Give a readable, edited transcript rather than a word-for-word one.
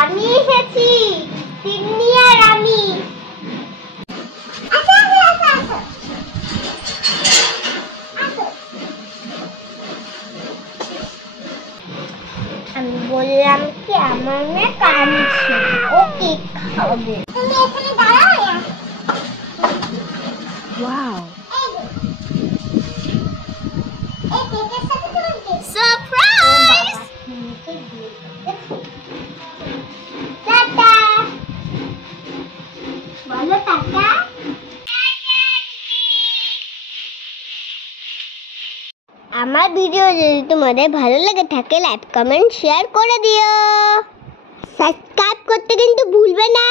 আমি এসেছি, তিন্নি আর আমি। আমি বললাম কি আমার না কাঁদছে, ও কেক খাবে। তুমি এখানে দাঁড়াও। ওয়াও, এই কেকের সাথে তোমার সারপ্রাইজ। টাটা বলো, টাটা। আমার ভিডিও যদি তোমাদের ভালো লাগে থাকে লাইক কমেন্ট শেয়ার করে দিও, সাবস্ক্রাইব করতে কিন্তু ভুলবে না।